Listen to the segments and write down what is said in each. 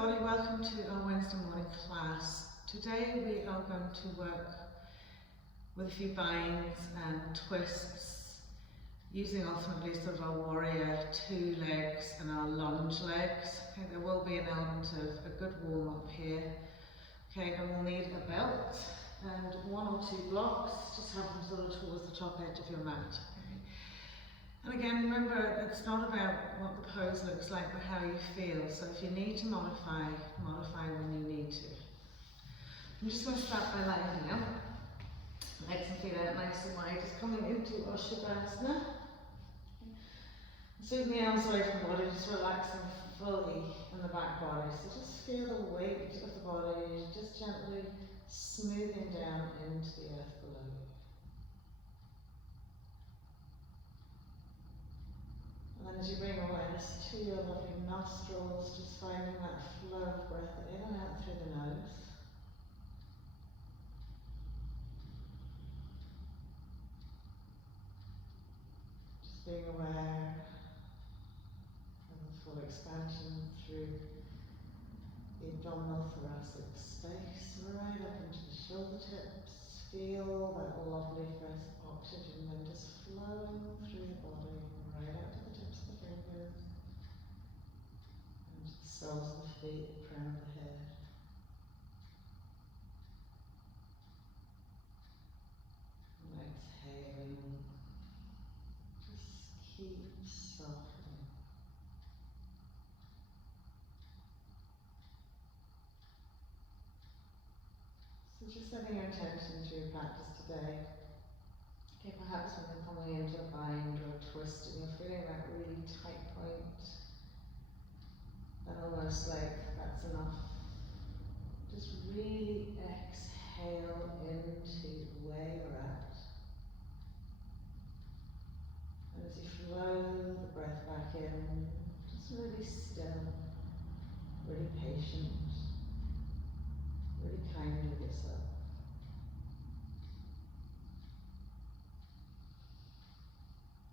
everybody, welcome to our Wednesday morning class. Today we are going to work with a few binds and twists using ultimately sort of our warrior 2 legs and our lunge legs. Okay, there will be an element of a good warm up here. Okay, and we'll need a belt and 1 or 2 blocks, just have them sort of towards the top edge of your mat. And again, remember, it's not about what the pose looks like, but how you feel. So if you need to modify when you need to. I'm just going to start by lying down. Legs and feet out nice and wide, just coming into our Shavasana. Sweep the arms away from the body, just relaxing fully in the back body. So just feel the weight of the body, just gently smoothing down into the earth below you. And then as you bring awareness to your lovely nostrils, just finding that flow of breath in and out through the nose. Just being aware of the full expansion through the abdominal thoracic space, right up into the shoulder tips. Feel that lovely fresh oxygen then just flowing through the body, right out to the tips of the fingers, and to the soles of the feet, the crown of the head. And exhaling, just keep softening. So just setting your intention to your practice today. Okay, perhaps when you're coming into a bind or a twist and you're feeling that really tight point, and almost like that's enough. Just really exhale into where you're at. And as you flow the breath back in, just really still, really patient, really kind with yourself.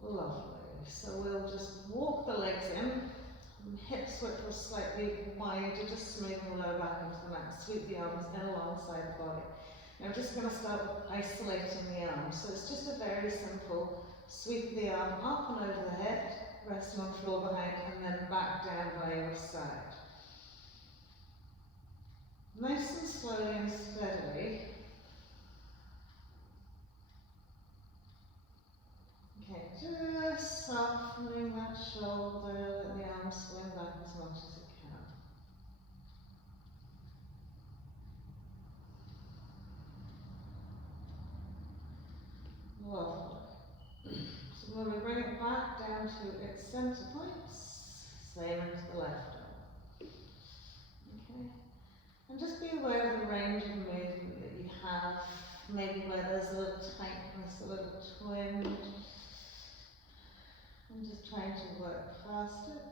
Lovely. So we'll just walk the legs in, hips width or slightly wider, just smoothing the lower back into the mat. Sweep the arms in alongside the body. Now I'm just going to start with isolating the arms. So it's just a very simple sweep the arm up and over the head, resting on the floor behind, and then back down by your side. Nice and slowly and steadily. Okay, just softening that shoulder, let the arms swing back as much as you can. Lovely. So when we bring it back down to its center points, same into the left arm. Okay, and just be aware of the range of movement that you have, maybe where there's a little tightness, a little twinge. I'm just trying to work past it.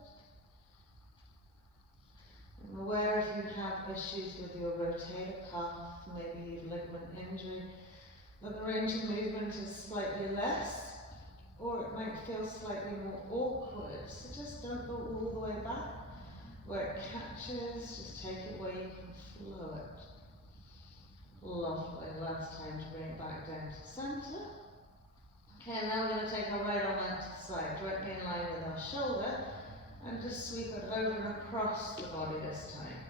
I'm aware if you have issues with your rotator cuff, maybe you've ligament injury, that the range of movement is slightly less, or it might feel slightly more awkward. So just don't go all the way back. Where it catches, just take it where you can flow it. Lovely. Last time to bring it back down to center. Okay, now we're going to take our right arm out to the side, directly in line with our shoulder, and just sweep it over and across the body this time.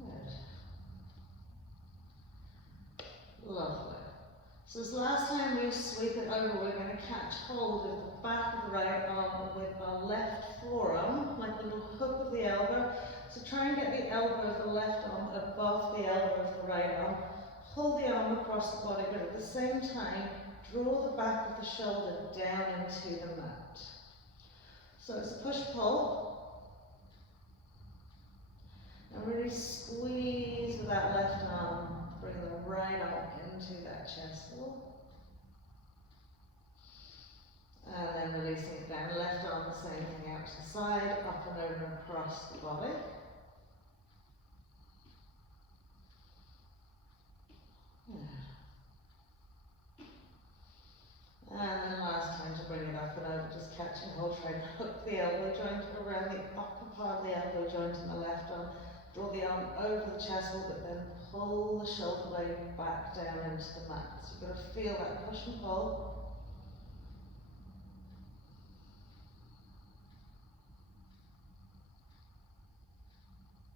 Good. Lovely. So as last time we sweep it over, we're going to catch hold of the back of the right arm with our left forearm, like the little hook of the elbow. So try and get the elbow of the left arm above the elbow of the right arm. Hold the arm across the body, but at the same time, draw the back of the shoulder down into the mat. So it's push-pull. And really squeeze with that left arm. Bring the right arm into that chest wall. And then releasing it down. Left arm, the same thing, out to the side, up and over and across the body. And then last time to bring it up and over, just catch and hold, try and hook the elbow joint around the upper part of the elbow joint in the left arm. Draw the arm over the chest wall, but then pull the shoulder blade back down into the mat. So you've got to feel that push and pull.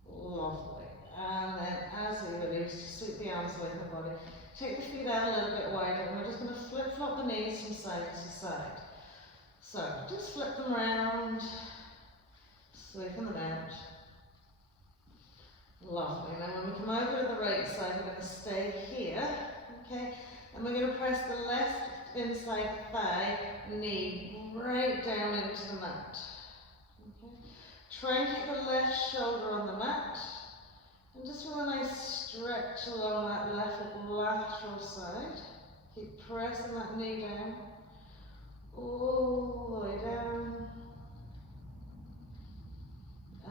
Lovely. And then as we release, just sweep the arms away from the body. Take the feet out a little bit wider, and we're just going to flip-flop the knees from side to side. So, just flip them around, sweeping them out. Lovely. Now when we come over to the right side, we're going to stay here, okay? And we're going to press the left inside thigh, knee, right down into the mat. Okay? Try and keep the left shoulder on the mat. And just with a nice stretch along that left lateral side. Keep pressing that knee down. All the way down.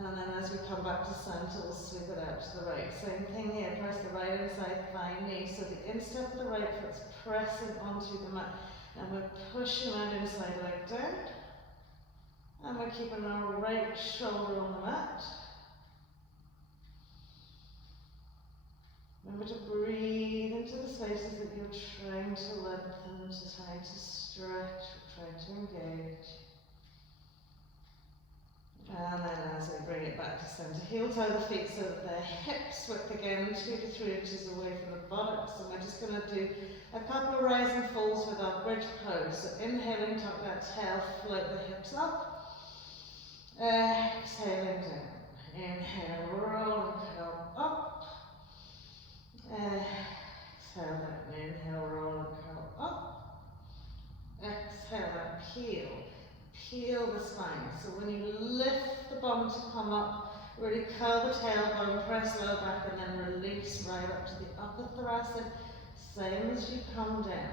And then as we come back to centre, we'll sweep it out to the right. Same thing here, press the right inside thigh, knee. So the instep of the right foot's pressing onto the mat. And we're pushing that inside leg down. And we're keeping our right shoulder on the mat. Remember to breathe into the spaces that you're trying to lengthen, trying to stretch, trying to engage. And then as we bring it back to centre, heel toe the feet so that their hips width again 2 to 3 inches away from the buttocks. And we're just going to do a couple of rising falls with our bridge pose. So inhaling, tuck that tail, float the hips up. Exhaling down. Inhale, roll and curl up. Exhale down. Inhale, roll and curl up. Exhale and peel. Peel the spine. So when you lift the bum to come up, really curl the tailbone, press low back, and then release right up to the upper thoracic, same as you come down.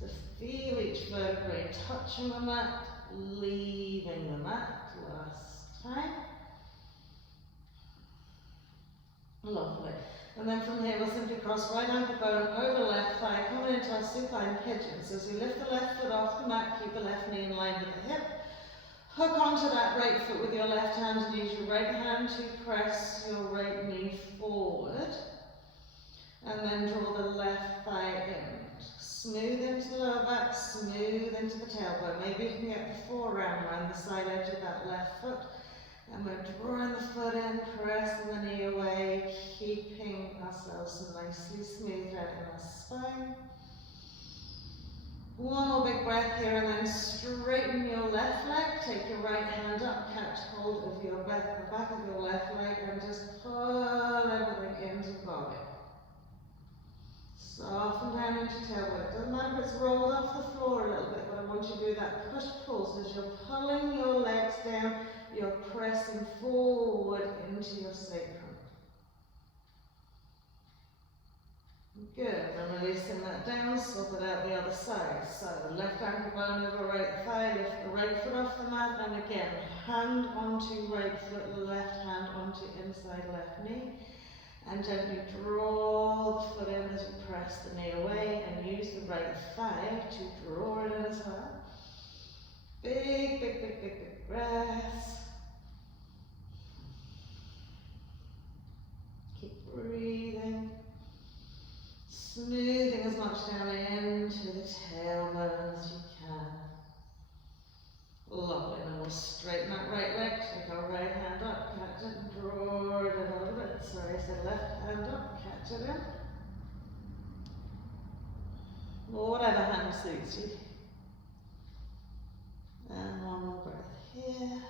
So feel each vertebrae touching the mat, leaving the mat. Last time. Lovely. And then from here, we'll simply cross right ankle bone over left thigh, coming into our supine pigeon. So as we lift the left foot off the mat, keep the left knee in line with the hip. Hook onto that right foot with your left hand and use your right hand to press your right knee forward. And then draw the left thigh in. Smooth into the lower back, smooth into the tailbone. Maybe you can get the forearm around the side edge of that left foot. And we're drawing the foot in, pressing the knee away, keeping ourselves nicely smoothed out in our spine. One more big breath here, and then straighten your left leg. Take your right hand up, catch hold of your back, the back of your left leg, and just pull everything into the body. Soften down into tailbone. It doesn't matter if it's rolled off the floor a little bit, but I want you to do that push-pull. So as you're pulling your legs down, you're pressing forward into your sacrum. Good, and releasing that down, swap it out the other side. So left ankle bone over right thigh, lift the right foot off the mat, and again, hand onto right foot, left hand onto inside left knee. And gently draw the foot in as you press the knee away, and use the right thigh to draw it in as well. Big, big, big, big, big breaths. Keep breathing. Smoothing as much down into the tailbone as you can. Lovely. Now we'll straighten that right leg. Take our right hand up, catch it, and draw it in a little bit. Sorry, I said left hand up, catch it in. Whatever hand suits you. And one more breath here.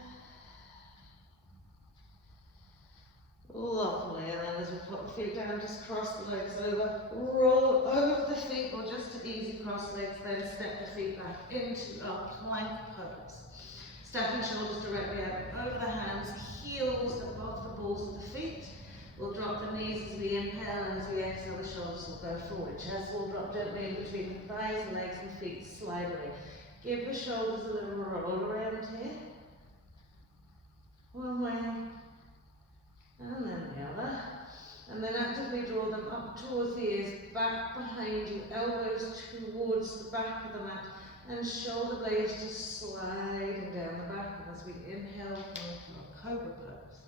Lovely, and then as we put the feet down, just cross the legs over, roll over the feet, or just to easy cross legs, then step the feet back into our plank pose. Stepping shoulders directly out over the hands, heels above the balls of the feet. We'll drop the knees as we inhale, and as we exhale, the shoulders will go forward. Chest will drop gently in between the thighs, legs and feet slide away. Give the shoulders a little roll around here. One way. And then the other. And then actively draw them up towards the ears, back behind you, elbows towards the back of the mat, and shoulder blades just sliding down the back as we inhale into our cobra pose.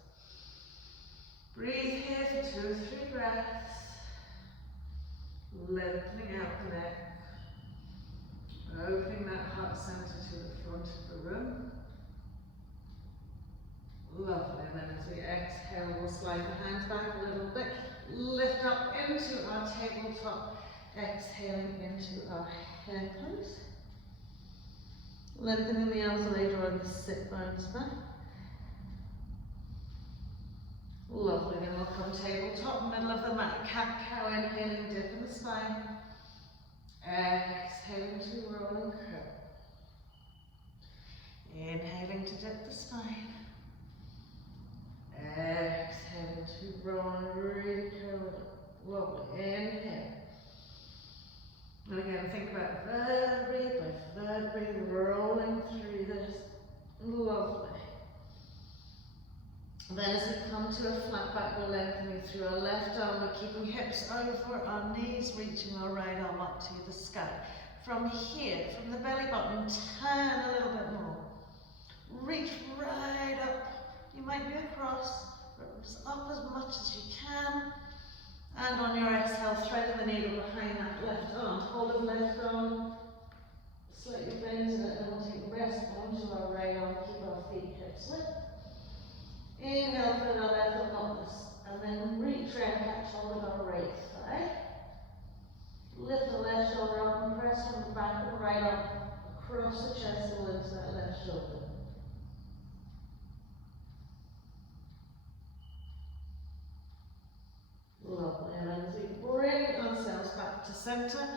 Breathe here for 2 or 3 breaths, lengthening out the neck, opening that heart center to the front of the room. Lovely, and then as we exhale, we'll slide the hands back a little bit, lift up into our tabletop, exhaling into our hair pose. Lengthening the arms away, drawing the sit bones back. Lovely, then we'll come tabletop, middle of the mat, cat-cow, inhaling, dip in the spine. Exhaling to roll and curl. Inhaling to dip the spine. Exhaling to roll and really curl it up. Lovely, inhale. And again, think about vertebrae by vertebrae, rolling through this. Lovely. Then as we come to a flat back, we're lengthening through our left arm. We're keeping hips over our knees, reaching our right arm up to the sky. From here, from the belly button, turn a little bit more. Reach right up. You might be across, but just up as much as you can. And on your exhale, thread the needle behind that left arm. Hold the left arm, slightly bend it, and we'll take the rest onto our right arm, keep our feet hips width. Inhale for our left arm up this, and then reach around, catch hold of our right thigh. Lift the left shoulder up and press from the back of the right arm across the chest wall into that left shoulder. Lovely, and then as we bring ourselves back to center,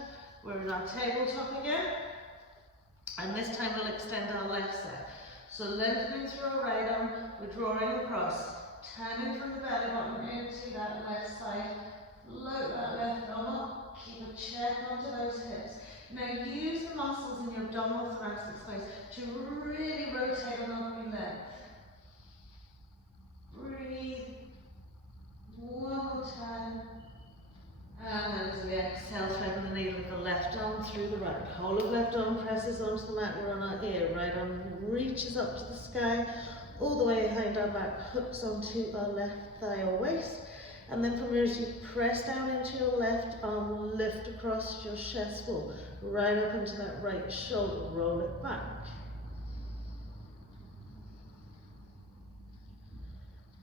we're in our tabletop again, and this time we'll extend our left side. So lengthening through our right arm, we're drawing across, turning from the belly button into that left side, float that left arm up, keep a check onto those hips. Now use the muscles in your abdominal thoracic space to really rotate along your length. Breathe. One more time. And then as we exhale, threading the needle of the left arm through the right. Whole of left arm presses onto the mat, we're on our ear. Right arm reaches up to the sky, all the way behind our back, hooks onto our left thigh or waist. And then from here, as you press down into your left arm, lift across your chest wall, right up into that right shoulder, roll it back.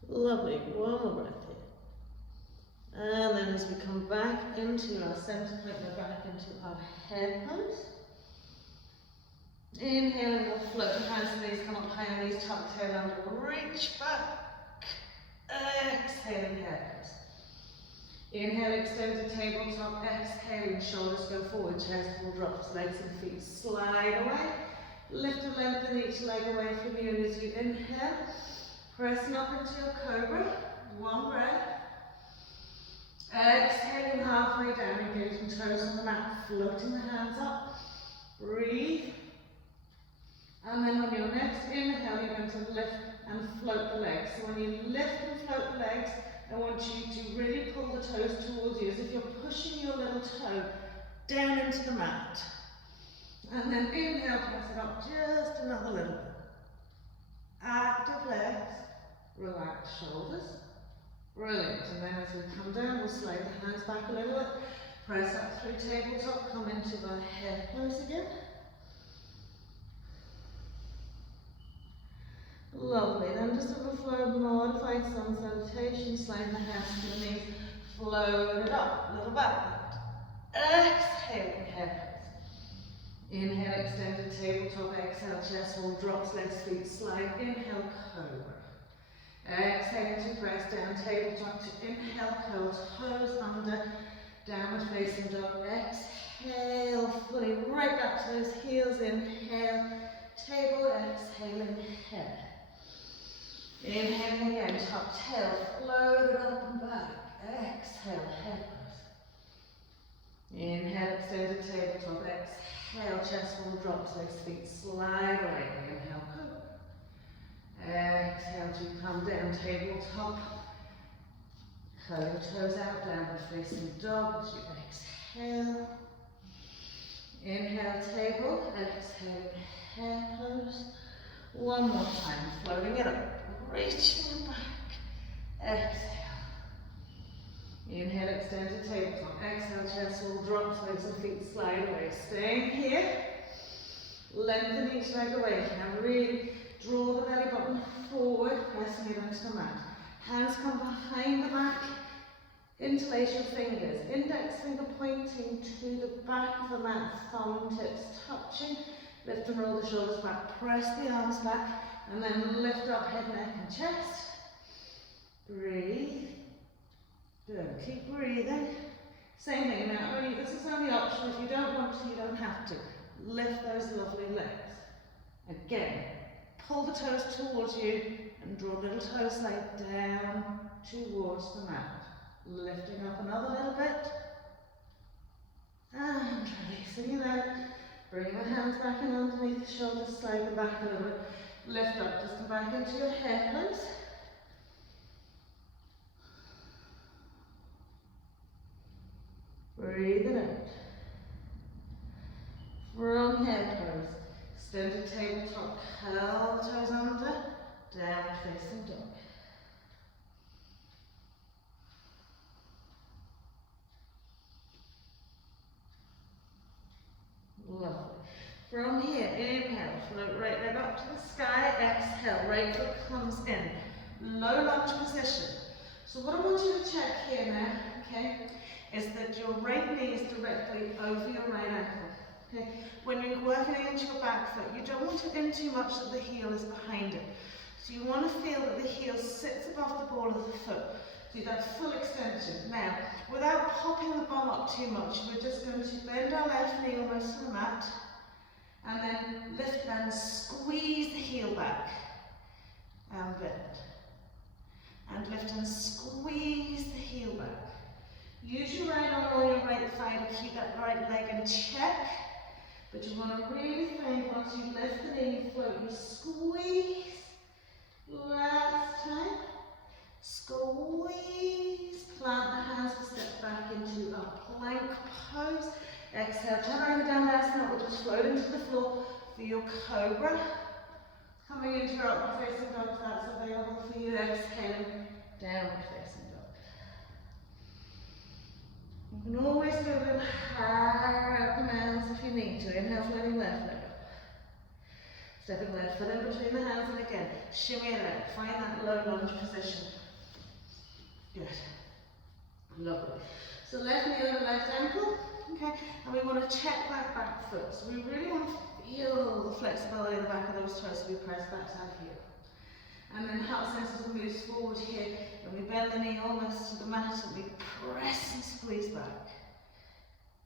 Lovely, one more breath here. And then as we come back into our center point, we're back into our head pose. Inhaling, we'll float the hands and knees, come up high on knees, tuck tail under, reach back. Exhaling, head pose. Inhale, extend to tabletop, exhaling, shoulders go forward, chest will drop, legs and feet slide away. Lift and lengthen each leg away from you, and as you inhale, pressing up into your cobra, one breath. Exhaling halfway down, engaging toes on the mat, floating the hands up. Breathe. And then on your next inhale, you're going to lift and float the legs. So when you lift and float the legs, I want you to really pull the toes towards you as if you're pushing your little toe down into the mat. And then inhale, press it up just another little bit. Active legs, relax shoulders. Brilliant, and then as we come down, we'll slide the hands back a little bit, press up through tabletop, come into our head pose again. Lovely, then just have a flow of modified sun salutation, slide the hands to the knees, float it up, a little backward. Exhaling, head pose. Inhale, extended tabletop, exhale, chest wall drops, legs, feet slide, inhale, cobra. Exhale to press down, tabletop to inhale, curl toes under, downward facing dog. Exhale, fully right back to those heels, inhale, table, exhaling, head. Inhaling again, top tail, float it up and back. Exhale, head pose. Inhale, extended tabletop, exhale, chest wall drops, legs, feet slide away. Inhale, cobra. Exhale to come down, tabletop. Curling toes out, downward facing dog as you exhale. Inhale, table, exhale, hair pose. One more time, floating it up, reaching back, exhale. Inhale, extend to tabletop. Exhale, chest will drop, legs and feet slide away. Staying here. Lengthen each leg away. Now really draw the belly button forward, pressing it into the mat. Hands come behind the back. Interlace your fingers. Index finger pointing to the back of the mat. Thumb tips touching. Lift and roll the shoulders back. Press the arms back. And then lift up head, neck and chest. Breathe. Good. Keep breathing. Same thing. Now, this is only optional. If you don't want to, you don't have to. Lift those lovely legs. Again, pull the toes towards you and draw little toe slide down towards the mat. Lifting up another little bit. And releasing it out. Bring the hands back in underneath the shoulders, slide them back a little bit. Lift up, just come back into your hair pose. Breathe it out. From head pose, extended tabletop, curl the toes under, downward facing dog. Lovely. From here, inhale, float right leg up to the sky, exhale, right foot comes in. Low lunge position. So what I want you to check here now, okay, is that your right knee is directly over your right ankle. Okay. When you're working into your back foot, you don't want to in too much that the heel is behind it. So you want to feel that the heel sits above the ball of the foot. Do that full extension. Now, without popping the bum up too much, we're just going to bend our left knee almost to the mat, and then lift and squeeze the heel back, and bend. And lift and squeeze the heel back. Use your right arm or your right thigh to keep that right leg in check. But you want to really think once you lift the knee, you float, you squeeze. Last time. Squeeze. Plant the hands to step back into a plank pose. Exhale, turn around down asana, or just float into the floor for your cobra. Coming into your upward facing dog if that's available for you. Exhaling, downward facing dog. You can always go a little higher up the mountains if you need to. Inhale, floating left leg up. Stepping left foot in between the hands, and again, shimmy it out. Find that low lunge position. Good. Lovely. So left knee over left ankle, okay, and we want to check that back foot. So we really want to feel the flexibility in the back of those toes, so we press back down here. And then heart center moves forward here, and we bend the knee almost to the mat, and we press and squeeze back.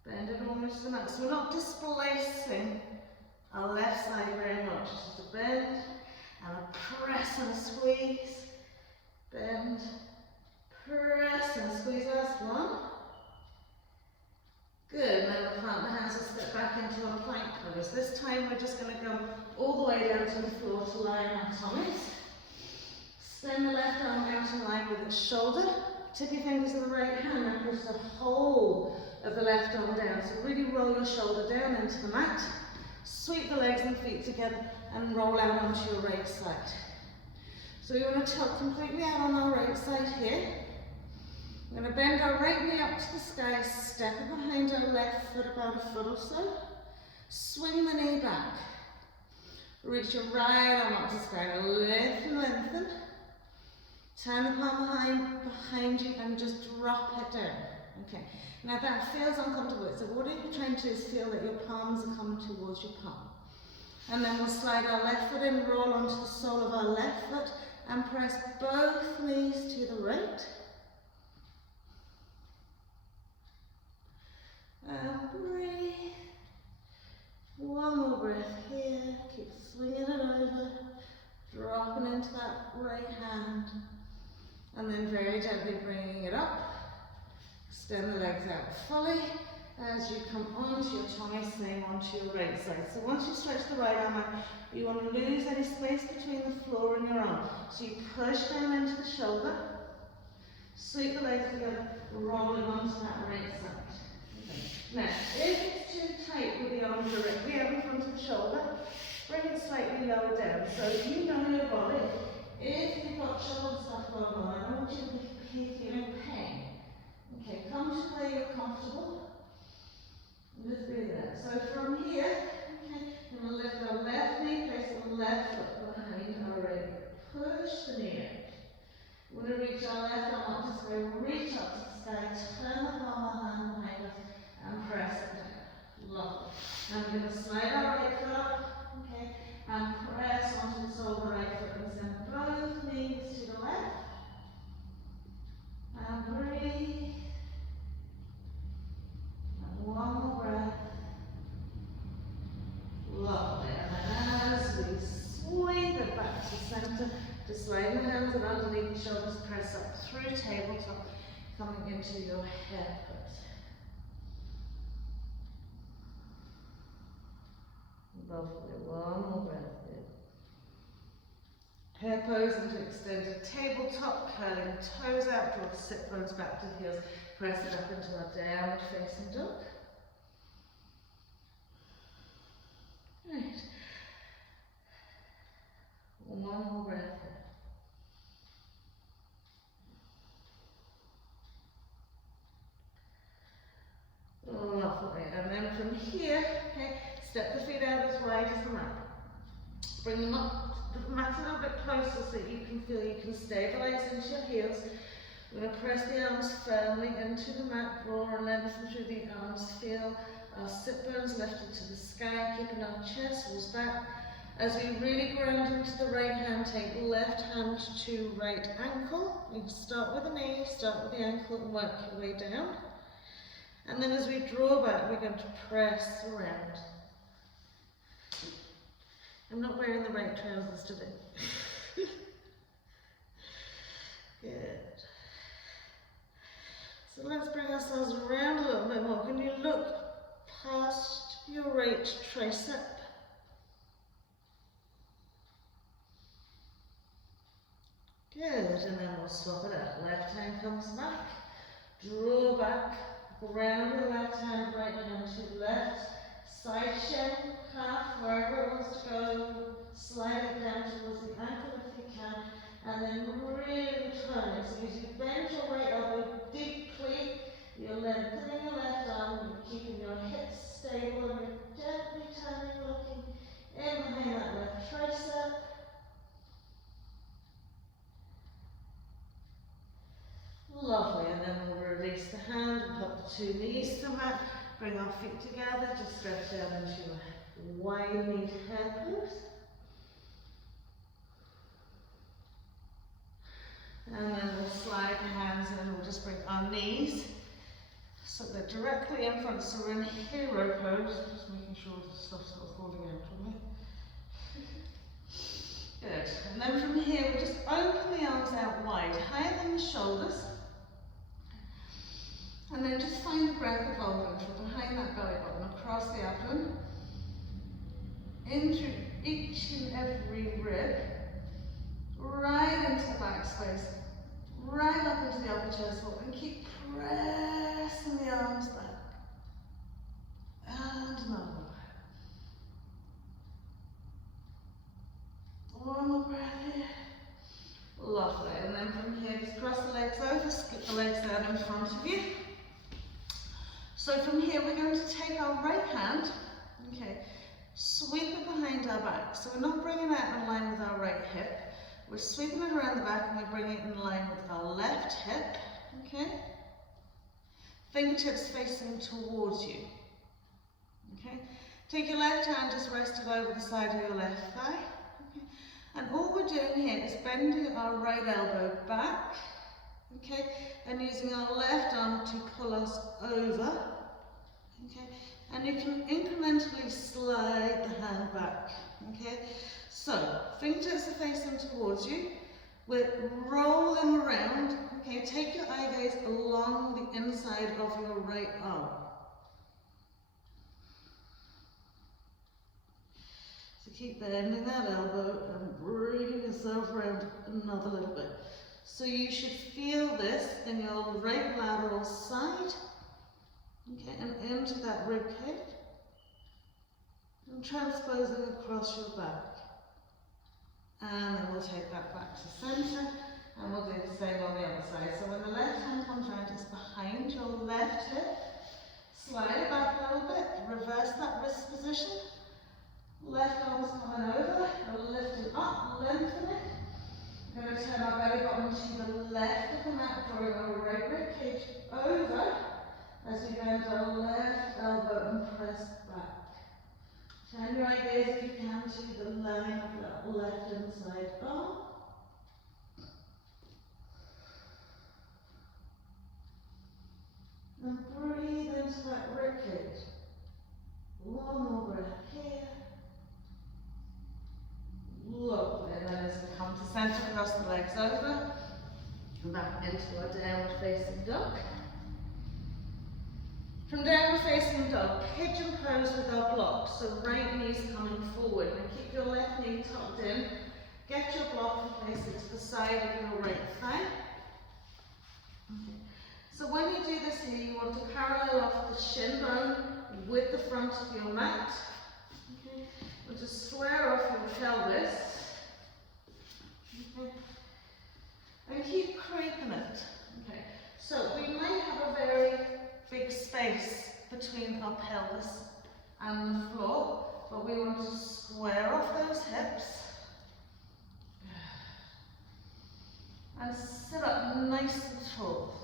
Bend it almost to the mat. So we're not displacing our left side very much. It's just a bend, and a press and a squeeze. Bend, press and squeeze. Last one. Good. Now we'll plant the hands and step back into a plank pose. This time we're just going to go all the way down to the floor to line our tummies. Extend the left arm out in line with its shoulder. Tip your fingers of the right hand and push the whole of the left arm down. So really roll your shoulder down into the mat. Sweep the legs and feet together and roll out onto your right side. So we want to tilt completely out on our right side here. We're going to bend our right knee up to the sky, step it behind our left foot about a foot or so. Swing the knee back. Reach your right arm up to the sky, lift and lengthen. Turn the palm behind you and just drop it down. Okay. Now that feels uncomfortable, so what you're trying to do is feel that your palms are coming towards your palm. And then we'll slide our left foot in, roll onto the sole of our left foot, and press both knees to the right. And breathe. One more breath here. Keep swinging it over, dropping into that right hand, and then very gently bringing it up. Extend the legs out fully as you come onto your tummy, same onto your right side. So once you stretch the right arm out, you want to lose any space between the floor and your arm. So you push down into the shoulder, Sweep the legs together, rolling onto that right side. Okay. Now, if it's too tight with the arm directly out in front of the shoulder, bring it slightly lower down. So you know your body. If you've got shoulder stuff going on, I don't want you to be feeling pain. Okay, come to where you're comfortable. Just be there. So from here, okay, I'm going to lift our left knee, place the left foot behind our right. Push the knee out. We're going to reach our left arm up to the sky, reach up to the sky, turn the palm of the hand behind us, and press it down. Lovely. And we're going to slide our right foot up, okay, and press onto the sole of the right foot and send both knees to the left. And breathe. And one more breath. Lovely. And then as we sweep it back to center, just slide the hands and underneath the shoulders, press up through tabletop, coming into your hair pose. Lovely. One more breath in. Hair pose into extended tabletop, curling toes out, draw the sit bones back to the heels, press it up into our downward facing dog. Right. One more breath in. Lovely. And then from here, okay, step the feet out as wide as the mat. Bring them up the mat a little bit closer so you can feel you can stabilize into your heels. We're going to press the arms firmly into the mat, draw a lengthen through the arms, feel our sit bones lifted to the sky, keeping our chest walls back. As we really ground into the right hand, take left hand to right ankle. You can start with the knee, start with the ankle and work your way down. And then as we draw back, we're going to press around. I'm not wearing the right trousers today. Good. So let's bring ourselves around a little bit more. Can you look past your right tricep? Good, and then we'll swap it out. Left hand comes back, draw back, ground the left hand, right hand to left, side shin, calf, wherever it wants to go, slide it down towards the ankle if you can, and then really turn it. So as you bend your right elbow deeply, you're lengthening your left arm, you're keeping your hips stable, and you're gently turning, looking in behind that left tricep. Lovely, and then we'll release the hand and put the two knees to the mat, bring our feet together, just stretch down into a wide-kneed hair pose. And then we'll slide the hands in, we'll just bring our knees so they're directly in front, so we're in hero pose, just making sure the stuff's not falling out from me. Good, and then from here we'll just open the arms out wide, higher than the shoulders. And then just find the breath of vulva behind that belly button, across the abdomen, into each and every rib, right into the back space, right up into the upper chest wall, and keep pressing the arms back. And another one. One more breath here. Lovely. And then from here, just cross the legs over, skip the legs down in front of you. So from here, we're going to take our right hand, okay, sweep it behind our back. So we're not bringing it out in line with our right hip. We're sweeping it around the back and we're bringing it in line with our left hip, okay? Fingertips facing towards you, okay? Take your left hand, just rest it over the side of your left thigh, okay? And all we're doing here is bending our right elbow back, okay, and using our left arm to pull us over, okay, and you can incrementally slide the hand back, okay. So fingertips are facing towards you, we're rolling around, okay. Take your eye gaze along the inside of your right arm. So keep bending that elbow and bringing yourself around another little bit. So you should feel this in your right lateral side, okay, and into that rib cage, and transposing across your back. And then we'll take that back to centre, and we'll do the same on the other side. So when the left hand comes round, it's behind your left hip. Slide it back a little bit, reverse that wrist position. Left arm is coming over, we're lifting up, lengthening. We're going to turn our belly button to the left of the mat, drawing our right rib cage over as we bend our left elbow and press back. Turn your right gaze if you can to the line of that left inside arm. And breathe into that rib cage. One more breath here. Lovely. And then as we come to centre, cross the legs over. And back into our downward facing dog. From downward facing dog, pigeon pose with our block. So right knee's coming forward. And keep your left knee tucked in. Get your block and place it to the side of your right thigh. Okay. So when you do this here, you want to parallel off the shin bone with the front of your mat. Okay. And just square off your pelvis. Okay. And keep creeping it. Okay. So we might have a very big space between our pelvis and the floor, but we want to square off those hips and sit up nice and tall.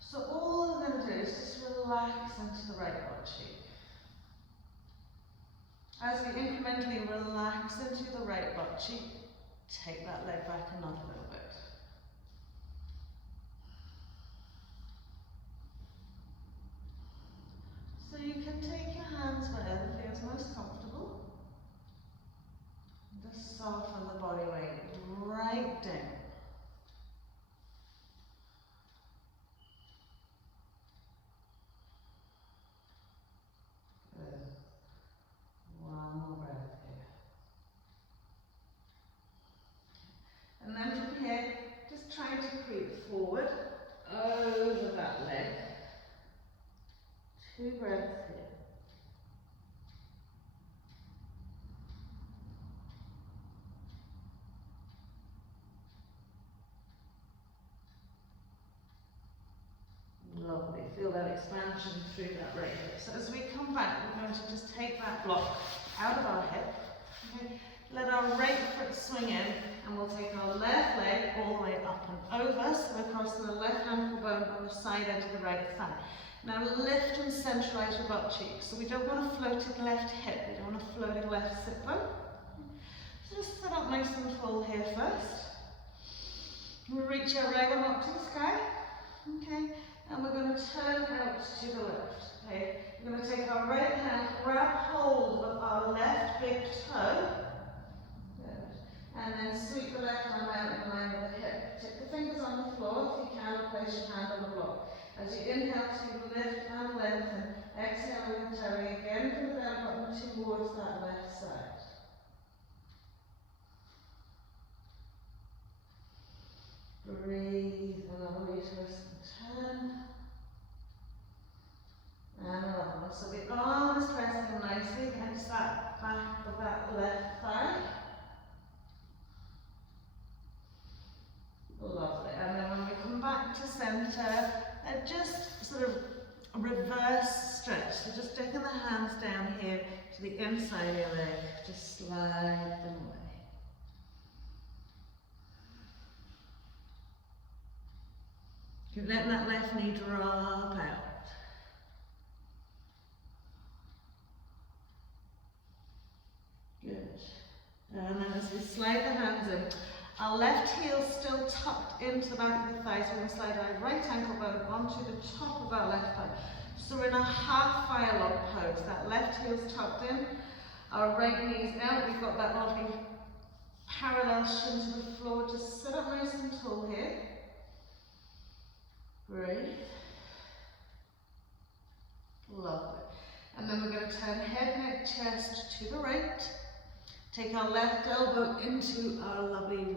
So all we're going to do is just relax into the right butt cheek. As we incrementally relax into the right butt cheek, take that leg back another little bit. So you can take your hands wherever feels most comfortable. Just soften the body weight right down. One more breath here. And then from here, just trying to creep forward over that leg. 2 breaths here. Lovely. Feel that expansion through that right hip. So as we come back, we're going to just take that block out of our hip. Okay. Let our right foot swing in, and we'll take our left leg all the way up and over. So we're crossing the left ankle bone on the side edge of the right thigh. Now lift and centralise your butt cheek. So we don't want a floating left hip, we don't want a floating left sit bone. So just sit up nice and tall here first. We'll reach our leg up to the sky. Okay, and we're going to turn out to the left. Okay, we're going to take our right hand, grab hold of our left big toe. Good. And then sweep the left arm out in line with the hip. Tip the fingers on the floor if you can, or place your hand on the block. As you inhale to lift and lengthen, exhale with carry again from the belly button towards that left side. Breathe another way, twist and turn. And another one. So the arm is pressing nicely against that back of that left thigh. Lovely. And then when we come back to centre, just sort of reverse stretch. So just taking the hands down here to the inside of your leg. Just slide them away. You let that left knee drop out. Good. And then as we slide the hands in, our left heel still tucked into the back of the thigh, so we're going to slide our right ankle bone onto the top of our left thigh. So we're in a half fire log pose. That left heel's tucked in, our right knee's out. We've got that lovely parallel shin to the floor. Just sit up nice and tall here. Breathe. Lovely. And then we're going to turn head, neck, chest to the right. Take our left elbow into our lovely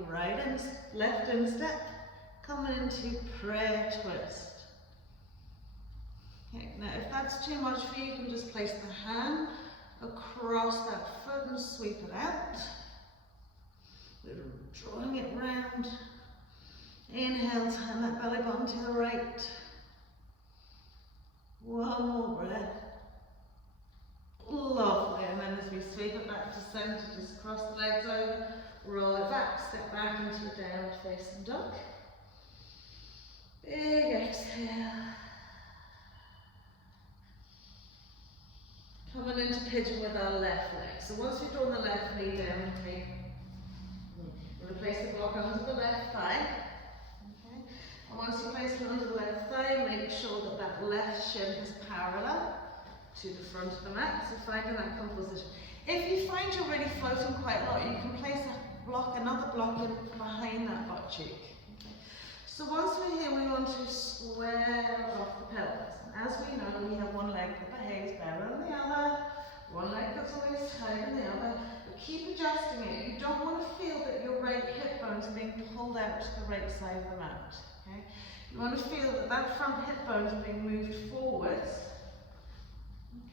left instep, coming into prayer twist. Okay, now if that's too much for you, you can just place the hand across that foot and sweep it out. We're drawing it round. Inhale, turn that belly button to the right. One more breath. Lovely, and then as we sweep it back to center, just cross the legs over, roll it back, step back into your downward facing dog. Big exhale. Coming into pigeon with our left leg. So once we've drawn the left knee down, we'll place the block under the left thigh. Okay. And once you place it under the left thigh, make sure that that left shin is parallel to the front of the mat, so finding that comfortable position. If you find you're really floating quite a lot, you can place another block in behind that butt cheek. Okay. So once we're here, we want to square off the pelvis. And as we know, we have one leg that behaves better than the other, one leg that's always tighter than the other. But keep adjusting it. You don't want to feel that your right hip bone is being pulled out to the right side of the mat. Okay? You want to feel that that front hip bone is being moved forwards.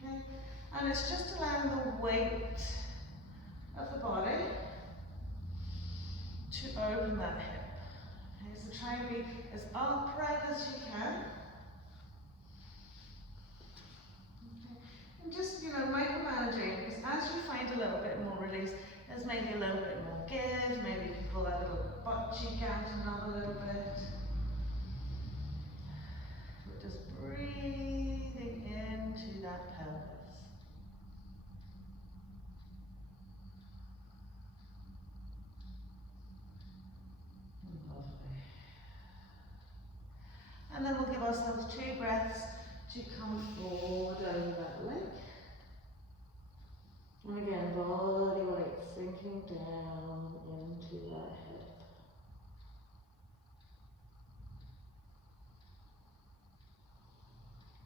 Okay, and it's just allowing the weight of the body to open that hip. Okay, so try and be as upright as you can. Okay. And just, micromanaging, because as you find a little bit more release, there's maybe a little bit more give, maybe you can pull that little butt cheek out another little bit. We're just breathing into that pelvis. Lovely. And then we'll give ourselves 2 breaths to come forward over that leg. And again, body weight sinking down into that hip.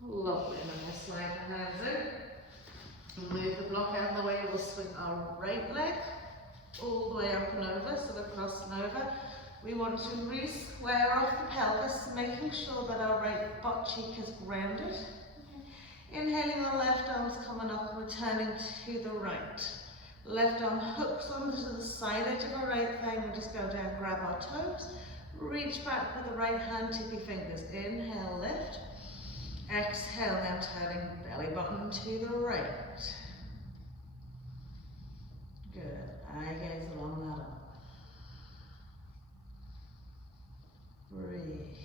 Lovely, and then we'll slide the hands in. Move the block out of the way, we'll swing our right leg all the way up and over, so we're crossing over. We want to re-square off the pelvis, making sure that our right butt cheek is grounded. Inhaling, our left arm's coming up and returning to the right. Left arm hooks onto the side edge of our right thigh, and just go down, grab our toes, reach back with the right hand, tippy fingers. Inhale, lift. Exhale, now turning belly button to the right. Good. Eye gaze along that arm. Breathe.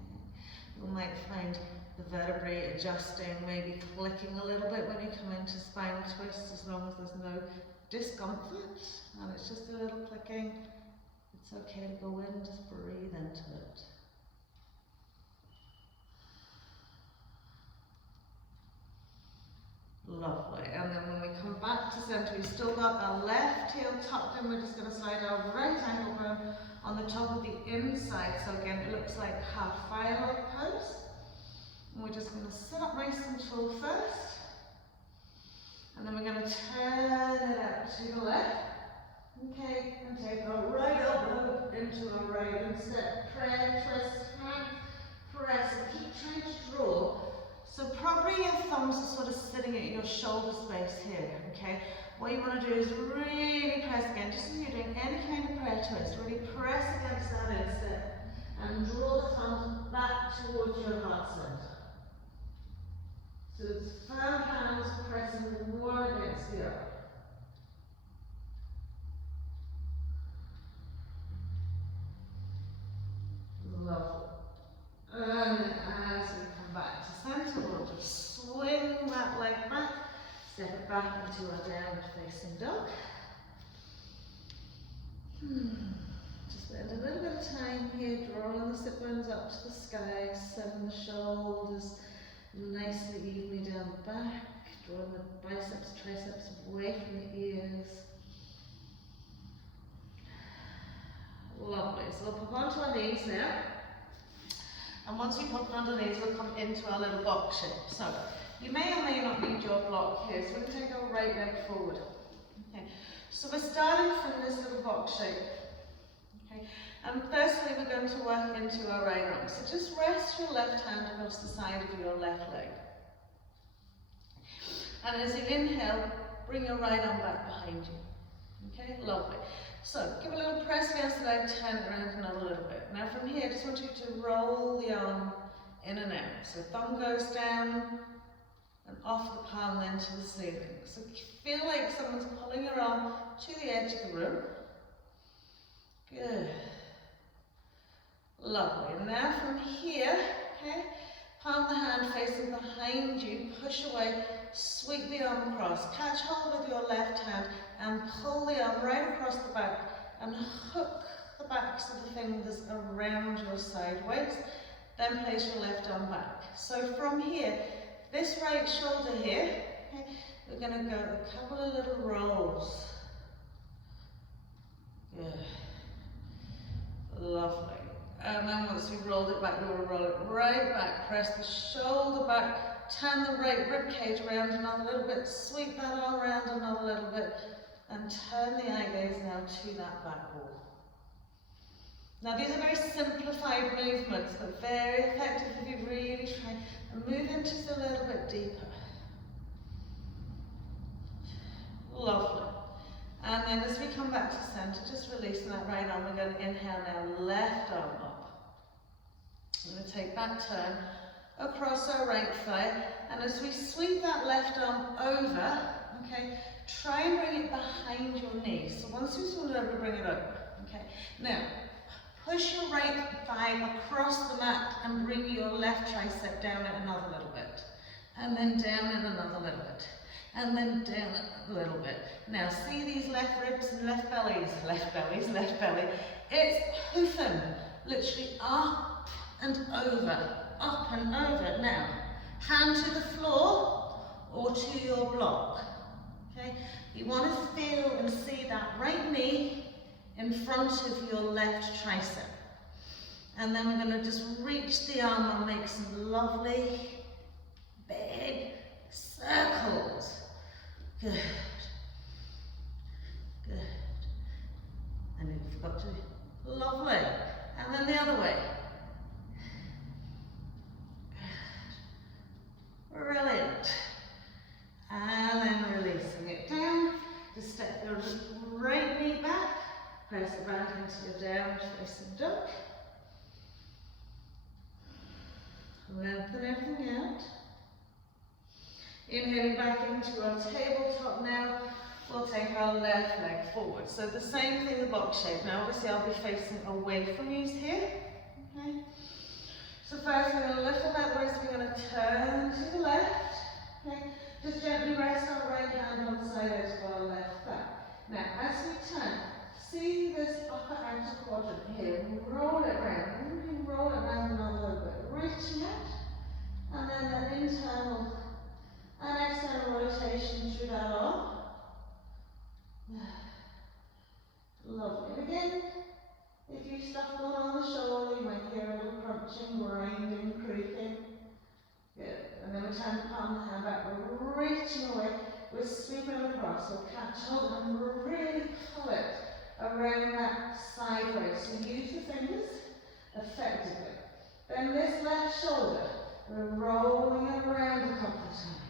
Okay. You might find the vertebrae adjusting, maybe clicking a little bit when you come into spinal twist, as long as there's no discomfort and it's just a little clicking. It's okay to go in, just breathe into it. Lovely, and then when we come back to center, we've still got our left heel tucked in. We're just going to slide our right ankle bone on the top of the inside. So again, it looks like half firelight pose. And we're just going to sit up nice and tall first. And then we're going to turn it out to the left. Okay, and take our right elbow into our right instep. Prayer twist, hand, press, and keep trying to draw. So probably your thumbs are sort of sitting at your shoulder space here, okay? What you want to do is really press again, just as you're doing any kind of prayer twist, really press against that instep and draw the thumbs back towards your heart center. So it's firm hands pressing one against the other. Lovely. And as we come back to center, we'll just swing that leg back, step it back into our downward facing dog. Just spend a little bit of time here, drawing the sit bones up to the sky, sending the shoulders nicely evenly down the back, drawing the biceps, triceps away from the ears. Lovely. So we'll pop onto our knees now. And once we pop it underneath, we'll come into our little box shape. So you may or may not need your block here. So we're going to take our right leg forward. Okay, so we're starting from this little box shape. Okay, and firstly we're going to work into our right arm. So just rest your left hand across the side of your left leg. And as you inhale, bring your right arm back behind you. Okay, lovely. So give a little press against the leg, turn it around another little bit. Now from here, I just want you to roll the arm in and out. So thumb goes down and off the palm then to the ceiling. So feel like someone's pulling your arm to the edge of the room. Good. Lovely. And now from here, okay, palm the hand facing behind you, push away, sweep the arm across, catch hold with your left hand and pull the arm right across the back and hook the backs of the fingers around your side waist, then place your left arm back. So from here, this right shoulder here, okay, we're going to go a couple of little rolls. Good. Lovely. And then once you've rolled it back, you'll roll it right back. Press the shoulder back, turn the right rib cage around another little bit, sweep that arm around another little bit, and turn the eye gaze now to that back wall. Now these are very simplified movements, but very effective if you really try and move into it a little bit deeper. Lovely. And then as we come back to center, just releasing that right arm, we're going to inhale now, left arm up. We're going to take that turn across our right thigh, and as we sweep that left arm over, okay, try and bring it behind your knee. So once you swing it over, bring it over. Okay. Now, push your right thigh across the mat and bring your left tricep down it another little bit. And then down it another little bit. And then down it a little bit. Now see these left ribs and left belly. It's hoofing, literally up and over, up and over. Now, hand to the floor or to your block. Okay, you want to feel and see that right knee in front of your left tricep. And then we're going to just reach the arm and make some lovely big circles. Good. Good. And you've got to, lovely. And then the other way. Good. Brilliant. And then releasing it down. Just step your right knee back. Press it back into your downward facing dog. Lengthen everything out. Inhaling back into our tabletop now, we'll take our left leg forward. So the same thing, the box shape. Now obviously I'll be facing away from you here. Okay. So first we're going to lift up that waist, we're going to turn to the left. Okay. Just gently rest our right hand on the side edge of our left thigh. Now as we turn, see this upper outer quadrant here, roll it around, and roll it around another little bit, reaching out, and then that internal and external rotation through that arm. Lovely. And again, if you stuff one on the shoulder, you might hear a little crunching, grinding, creaking. Good. And then we turn the palm of the hand back, we're reaching away, we're sweeping across, we'll catch hold and really pull it around that sideways. So use the fingers effectively. Then this left shoulder, we're rolling it around a couple of times.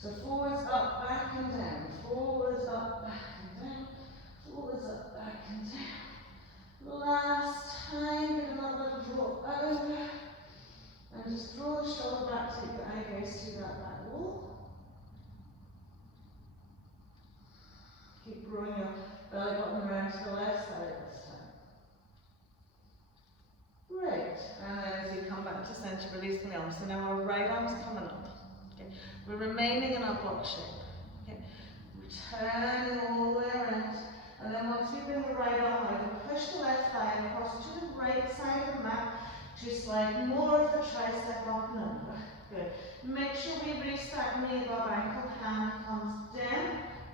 So forwards, up, back and down, forwards, up, back and down, forwards, up, back and down. Last time, get another little draw over, and just draw the shoulder back, take the eye gaze to that back wall. Keep drawing your belly button around to the left side this time. Great, and then as you come back to center, releasing the arms. So now our right arm's coming up. Okay. We're remaining in our box shape. Okay. Turning all the way around. And then once we bring the right arm over, push the left thigh across to the right side of the mat to slide more of the tricep up and over. Good. Make sure we reach that knee above ankle, hand comes down,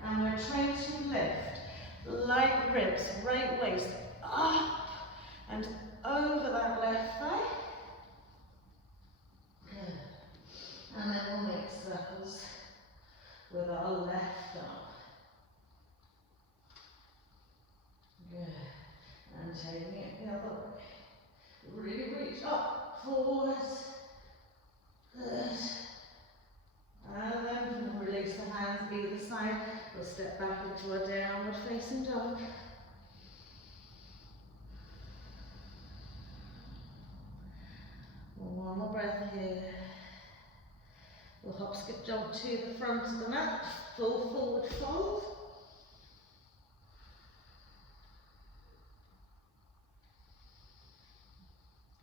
and we're trying to lift. Light ribs, right waist, up and over that left thigh. Good. And then we'll make circles with our left arm. forwards. Good. And then release the hands either side. We'll step back into a downward facing dog. One more breath here. We'll hop, skip, jump to the front of the mat. Full forward fold.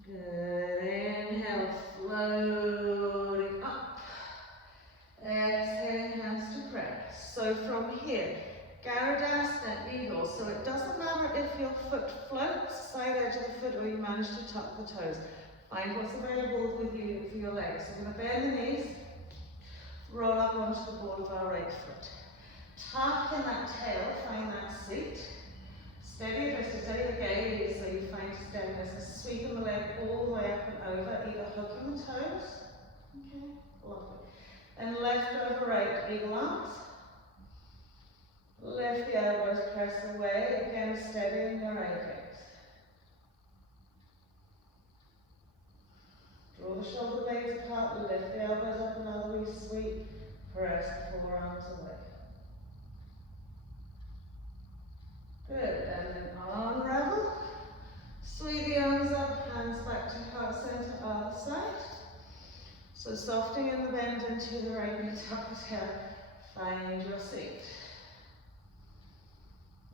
Good. Inhale, floating up. Exhaling, hands to press. So from here, Garudasana, eagle. So it doesn't matter if your foot floats, side edge of the foot, or you manage to tuck the toes. Find what's available with you for your legs. So we're going to bend the knees, roll up onto the ball of our right foot. Tuck in that tail, find that seat. Steady the wrist, steady the gaze, so you find steadiness. And sweeping the leg all the way up and over, either hooking the toes. Okay, lovely. And left over right, eagle arms. Lift the elbows, press away. Again, steady in the right gaze. Draw the shoulder blades apart, lift the elbows up, another wee sweep. Press the forearms away. Good, and then unravel. Sweep the arms up, hands back to heart center, other side. So softening in the bend into the right knee, tuck the tail, find your seat.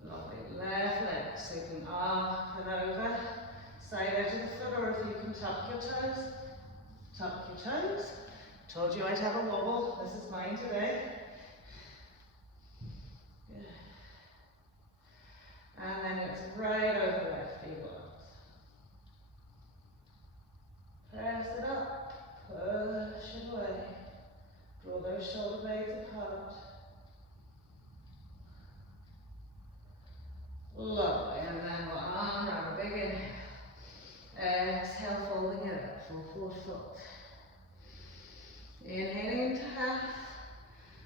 Lovely, left leg, sweeping up and over. Side edge of the foot, or if you can tuck your toes, tuck your toes. Told you I'd have a wobble, this is mine today. Good. And then it's right over left, eagle arms. Press it up, push it away. Draw those shoulder blades apart. Lovely, and then we'll unwrap a big inhale. Exhale, folding it up, full forward fold. Inhaling into half,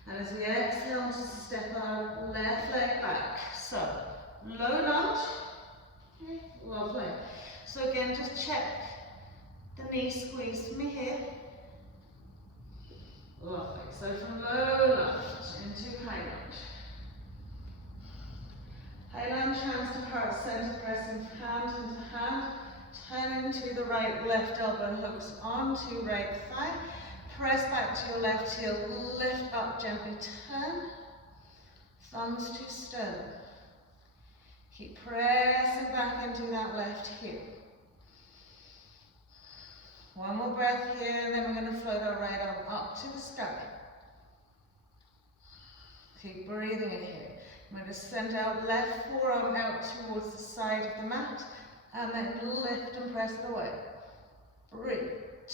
and as we exhale, just step our left leg back. So, low lunge, okay, lovely. So again, just check the knee squeeze for me here. Lovely, so from low lunge into high lunge. High lunge, hands to heart center, pressing hand into hand. Turning to the right, left elbow hooks onto right thigh. Press back to your left heel, lift up, gently turn. Thumbs to stone. Keep pressing back into that left heel. One more breath here, and then we're going to float our right arm up to the sky. Keep breathing in here. I'm going to send out left forearm out towards the side of the mat, and then lift and press it away. Breathe.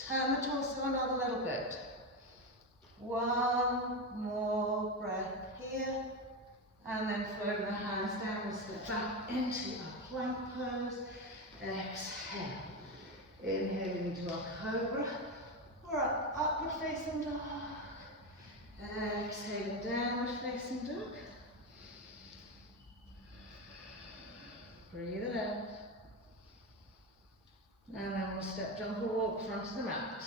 Turn the torso another little bit. One more breath here, and then float the hands down. We'll step back into a plank pose. Exhale. Inhaling into a cobra or an upward facing dog. Exhaling, downward facing dog. Breathe it out. And then we'll step, jump or walk front of the mat.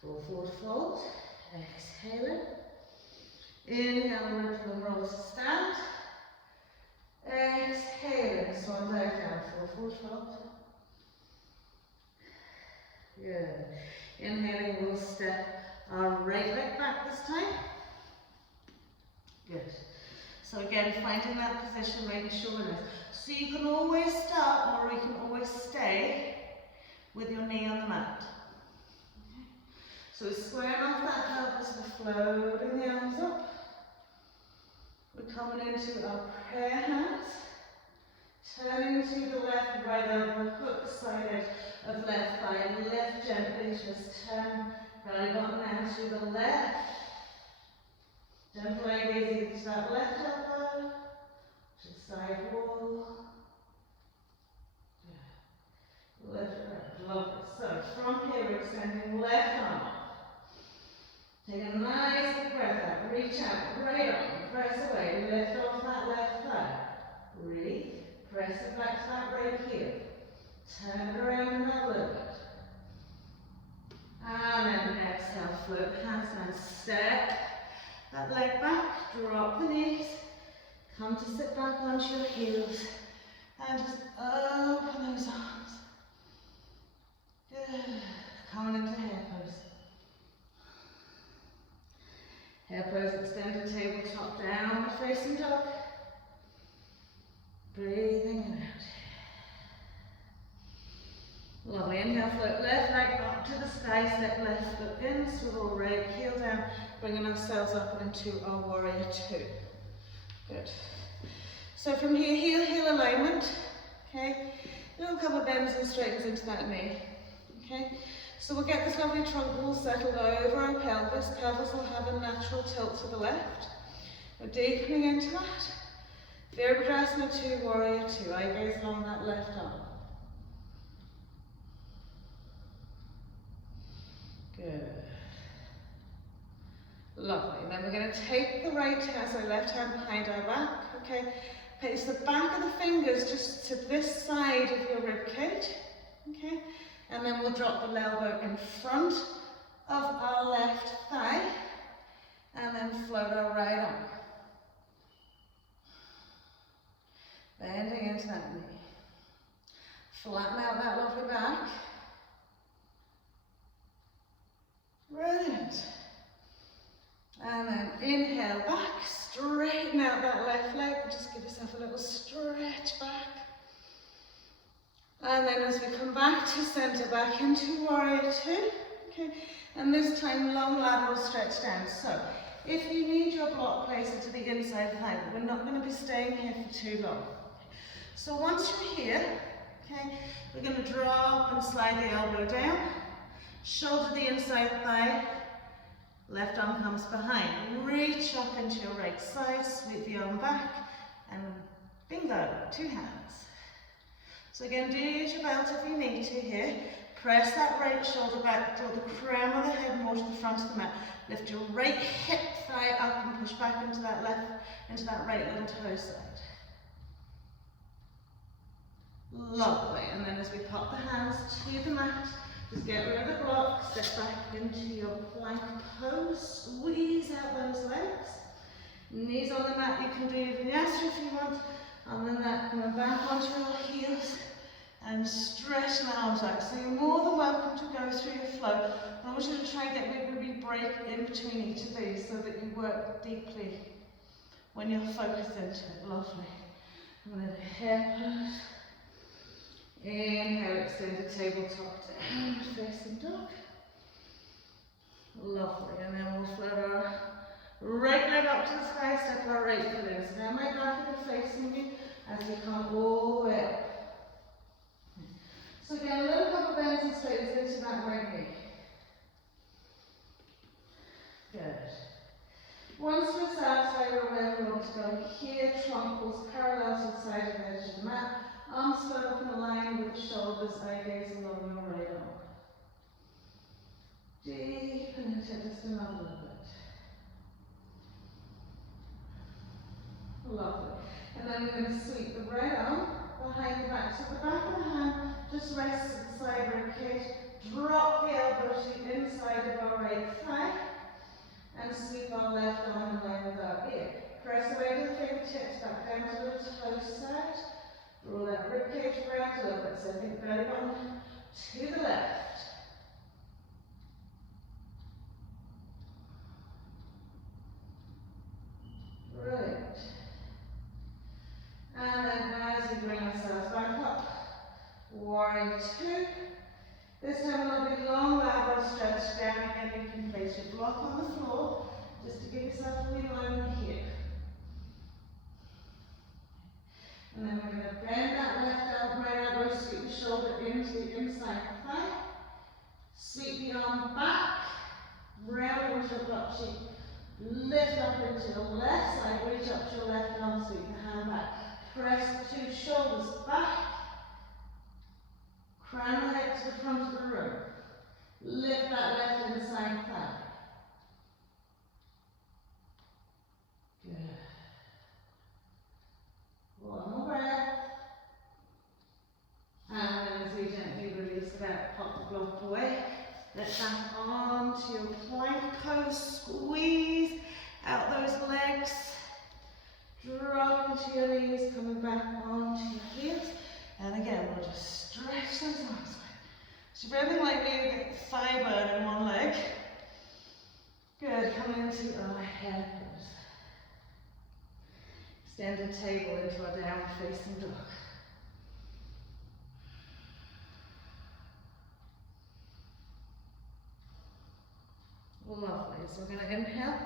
Full forward fold. Exhale it. Inhale, lift and roll to stand. Exhale it, swan dive down. Full forward fold. Good. Inhaling, we'll step our right leg back this time. Good. So again, finding that position, making sure it is. So you can always start, or you can always stay with your knee on the mat. Okay. So squaring off that pelvis, we're floating the arms up. We're coming into our prayer hands. Turning to the left, right elbow, hook side edge of left thigh. Lift gently, just turn belly button down to the left. Gentle leg easy to that left elbow, to the side wall. Good. Lift it up, lovely. So from here we're extending left arm up. Take a nice deep breath out, reach out, right arm, press away, lift off that left thigh. Breathe, press it back to that right heel. Turn it around another little bit. And then exhale, float the hands down, step that leg back, drop the knees, come to sit back onto your heels, and just open those arms. Good. Coming into hare pose. Hare pose, extended tabletop down, facing dog. Breathing in out. Lovely, inhale, float left leg up to the sky, step left foot in, swivel right heel down, bringing ourselves up into our warrior two. Good. So from here, heel alignment, okay? Little couple of bends and straightens into that knee, okay? So we'll get this lovely trunk all settled over our pelvis. Pelvis will have a natural tilt to the left. We're deepening into that. Virabhadrasana 2, warrior 2. Eye gaze along that left arm. Good. Lovely. Then we're going to take the right hand, so left hand behind our back, okay? Place the back of the fingers just to this side of your rib cage, okay? And then we'll drop the elbow in front of our left thigh, and then float our right arm. Bending into that knee. Flatten out that lovely back. Brilliant. And then inhale back, straighten out that left leg, just give yourself a little stretch back. And then as we come back to center, back into warrior two, okay, and this time long lateral stretch down. So if you need your block closer to the inside thigh, but we're not going to be staying here for too long. So once you're here, okay, we're going to drop and slide the elbow down, shoulder the inside thigh, left arm comes behind, reach up into your right side, sweep the arm back, and bingo, two hands. So again, do use your belt if you need to here. Press that right shoulder back, draw the crown of the head more to the front of the mat. Lift your right hip thigh up and push back into that right little toe side. Lovely, and then as we pop the hands to the mat, just get rid of the block, step back into your plank pose, squeeze out those legs. Knees on the mat, you can do your vinyasa if you want, and then that coming back onto your heels and stretch the arms out. So you're more than welcome to go through your flow. I want you to try and get maybe a wee break in between each of these so that you work deeply when you're focused into it. Lovely. And then hare pose. Inhale, extended tabletop down, facing dog. Lovely, and then we'll float our right leg up to the sky, step our right foot in. So now my back is facing you as we come all the way up. So again, a little couple bends and straightens into that right knee. Good. Once we're satisfied with where we want to go, here, trunk pulls parallel to the side of the edge of the mat. Arms float up in a line with the shoulders, eye gaze along your right arm. Deepen into it just another little bit. Lovely. And then we're going to sweep the right arm behind the back. So the back of the hand just rests at the side rib cage. Drop the elbow to the inside of our right thigh. And sweep our left arm in line with our ear. Press away to the fingertips, back down to the toe side. Roll that rib cage around a little bit, so think belly button to the left. Brilliant. And then as we bring ourselves back up, warrior two. This time we'll do long lateral stretch down. Again, you can place your block on the floor, just to give yourself a wee line here. And then we're going to bend that left elbow, right elbow, sweep the shoulder into the inside thigh. Sweep the arm back, round into your butt cheek. Lift up into the left side, reach up to your left arm, sweep the hand back. Press the two shoulders back. Crown the head to the front of the room. Lift that left inside thigh. Good. One more breath. And then as we gently release that, pop the block away. Let that So breathing like me, you get thigh burn in one leg. Good, coming into our head pose. Extended table into our down facing dog. Lovely, so we're going to inhale,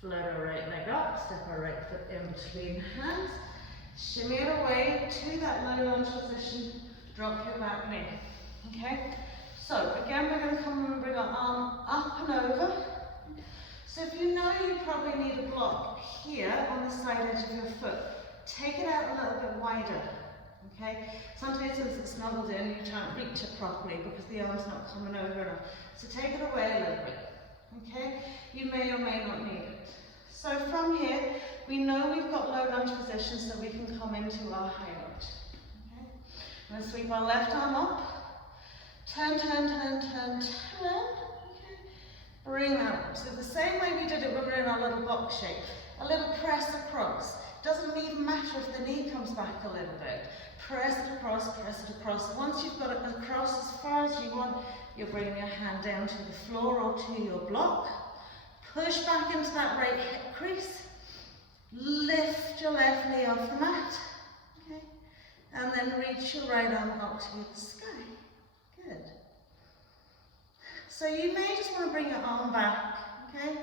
float our right leg up, step our right foot in between hands, shimmy it away to that low lunge position, drop your back knee, okay? So again, we're going to come and bring our arm up and over. So if you know you probably need a block here on the side edge of your foot, take it out a little bit wider, okay? Sometimes since it's snuggled in, you can't reach it properly because the arm's not coming over enough. So take it away a little bit, okay? You may or may not need it. So from here, we know we've got low lunge position so we can come into our high lunge, okay? I'm going to sweep our left arm up, turn, turn, turn, turn, turn. Bring that up. So the same way we did it when we were in our little box shape. A little press across. Doesn't even matter if the knee comes back a little bit. Press it across, press it across. Once you've got it across as far as you want, you'll bring your hand down to the floor or to your block. Push back into that right hip crease. Lift your left knee off the mat. Okay. And then reach your right arm up to the sky. Good. So you may just want to bring your arm back, okay?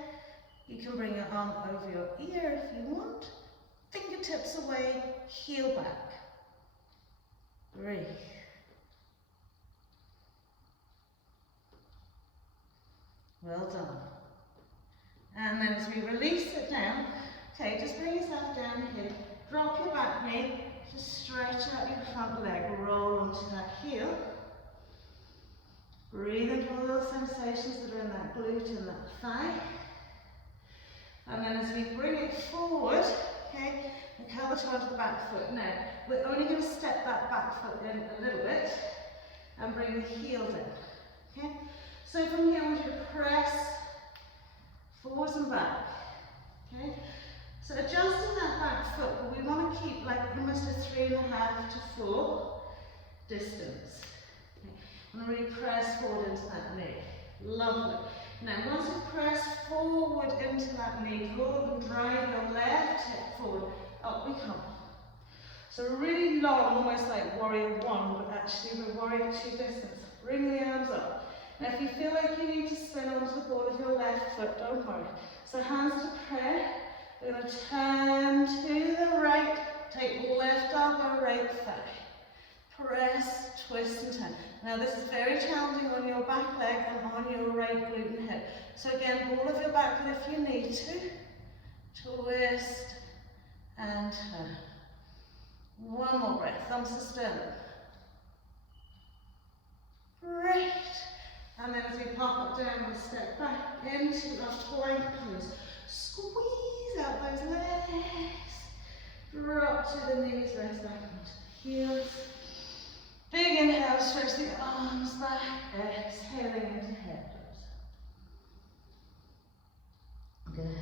You can bring your arm over your ear if you want. Fingertips away, heel back. Breathe. Well done. And then as we release it down, okay, just bring yourself down here. Drop your back knee, just stretch out your front leg, roll onto that heel. Breathe into all those sensations that are in that glute and that thigh. And then as we bring it forward, okay, and curl the toe onto the back foot. Now, we're only going to step that back foot in a little bit and bring the heel in. Okay? So from here, I want you to press forwards and back. Okay? So adjusting that back foot, but we want to keep like almost a 3.5 to 4 distance. And really press forward into that knee. Lovely. Now, once you press forward into that knee, go and drive your left hip forward. Up we come. So really long, almost like warrior one, but actually we're warrior two distance. Bring the arms up. Now, if you feel like you need to spin onto the ball of your left foot, don't worry. So hands to prayer. We're going to turn to the right. Take left elbow, right thigh. Press, twist and turn. Now this is very challenging on your back leg and on your right glute and hip. So again, ball of your back foot if you need to. Twist and turn. One more breath, thumbs to sternum. Great. And then as we pop it down, we step back into our plank pose. Squeeze out those legs. Drop to the knees, rest back onto the heels. Big inhale, stretch the arms back, exhaling into head pose. Good.